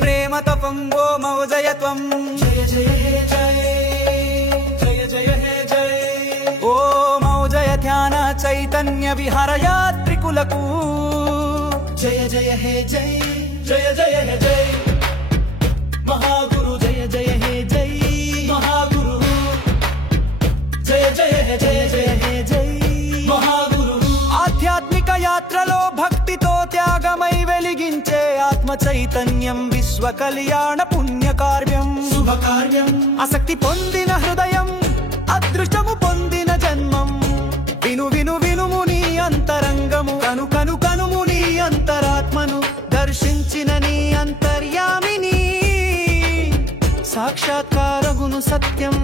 प्रेमतपं वो मौजयत्वं जय जय जय जय जय हे जय ओ मौजय ध्यान चैतन्य विहार यात्रिकुలకు जय जय हे जय जय जय हे जय महागुरु जय जय हे जय महागुरु जय जय हे जय महागुरु ఆధ్యాత్మిక యాత్రలో భక్తితో త్యాగమై వెలిగించే ఆత్మ చైతన్యం విశ్వ కళ్యాణ పుణ్యకార్యం శుభకార్యం ఆసక్తి పొందిన హృదయం అదృష్టము పొందిన జన్మం విను విను వినుము నీ అంతరంగము కను కను కనుము నీ అంతరాత్మను దర్శించిన నీ అంతర్యామిని సాక్షాత్కారగును సత్యం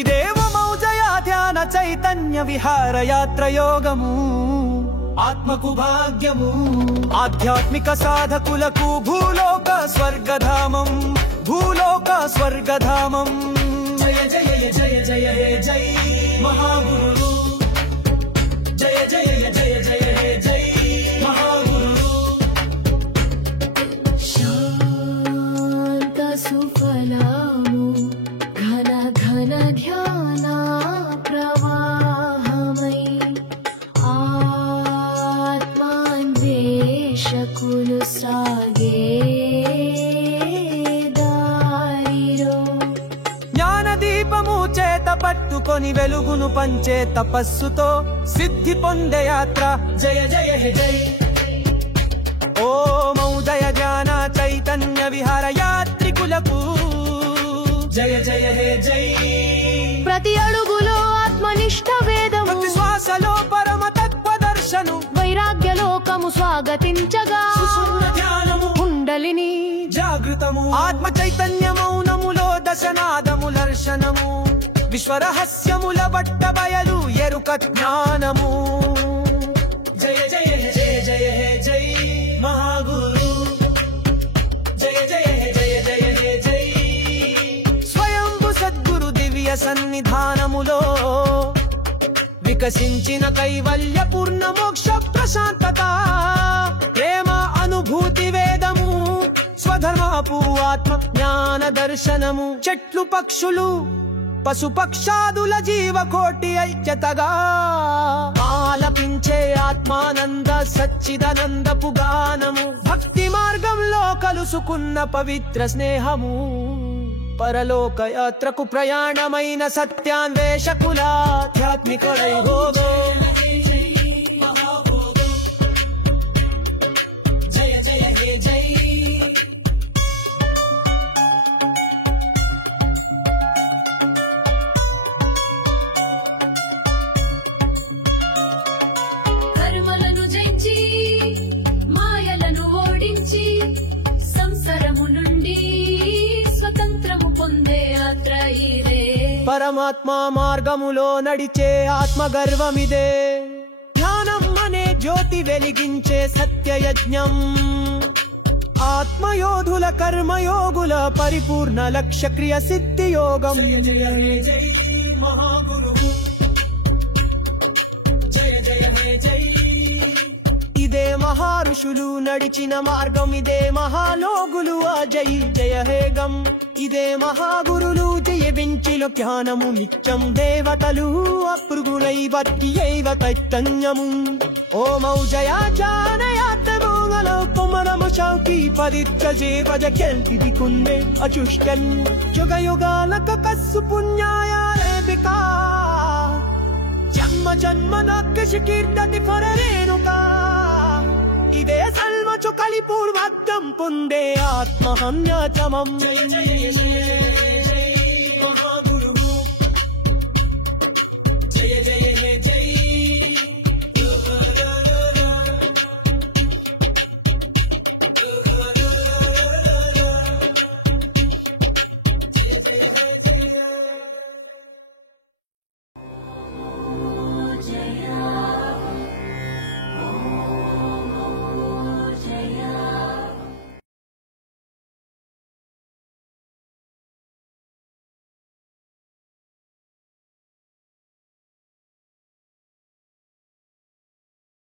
ఇదేవ మౌజయ ధ్యాన చైతన్య విహార యాత్ర యోగము ఆత్మకు భాగ్యము ఆధ్యాత్మిక సాధకులకు భూలోక స్వర్గధామం భూలోక స్వర్గధామం జయ జయ జయ జయ జయ మహాగురు జయ జయ జయ జయ జయ మహాగురు శాంత సుఫలము ఘన ఘన ధ్యాన ప్రవాహమై ఆత్మాన్వేషకులు సాగే దారిలో జ్ఞానదీపము చేత పట్టుకొని వెలుగును పంచే తపస్సుతో సిద్ధి పొందే యాత్ర జయ జయ హే జయ ఓ మౌజయ ధ్యాన చైతన్య విహార యాత్రికులకు జయ జయ హే జయ ప్రతి అడుగులో ఆత్మనిష్ట వేదము ప్రతి శ్వాసలో పరమ తత్వ దర్శను వైరాగ్యలోకము స్వాగతించగా ధ్యానము కుండలిని జాగృతము ఆత్మ చైతన్య మౌనములో దశనాదములర్శనము విశ్వరహస్యముల బట్ట బయలు ఎరుక జ్ఞానము జయ జయ జయ జయ హే జయ మహాగురు జయ జయ జయ జయ హే జయ స్వయంభు సద్గురు దివ్య సన్నిధానములో వికసించిన కైవల్య పూర్ణ మోక్ష ప్రశాంతత ప్రేమ అనుభూతి వేదము స్వధర్మపు ఆత్మ జ్ఞాన దర్శనము చెట్లు పక్షులు పశుపక్షాదుల జీవకోటి ఐక్యతగా ఆలపించే ఆత్మానంద సచ్చిదానందపు గానము భక్తి మార్గంలో కలుసుకున్న పవిత్ర స్నేహము పరలోక యాత్రకు ప్రయాణమైన సత్యాన్వేషకుల ఆధ్యాత్మిక వైభోగం జయ జయ హే జయ కర్మలను జయించి మాయలను ఓడించి సంసారము నుండి స్వతంత్రము పొందే యాత్ర ఇదే పరమాత్మ మార్గములో నడిచే ఆత్మ గర్వమిదే ధ్యానం అనే జ్యోతి వెలిగించే సత్యయజ్ఞం ఆత్మయోధుల కర్మయోగుల పరిపూర్ణ లక్ష్య క్రియ సిద్ధి యోగం జయ జయ హే జయ మహాగురు జయ జయ హే జయ ఇదే మహారుషులు నడిచిన మార్గం ఇదే మహాలోగులు ఆ జై జయ హేగం ఇదే మహాగురులు జయవించిలో జ్ఞానము నిత్యం దేవతలు అపృగుణై వర్తియైవ చైతన్యము ఓ మౌజయ జానయాత్రమోగలో కుమరము చౌకి పరిత్ర జీవజ కెల్తిది కుందే అచుష్టన్ యుగ యుగాలక కస్సు పుణ్యాయ రేవికా జన్మ జన్మనక్క కీర్తతి ఫరరేణుకా ఇదే సల్మచు కలిపూర్వద్దం పొందే ఆత్మహన్యాచమం జయ జయ జయ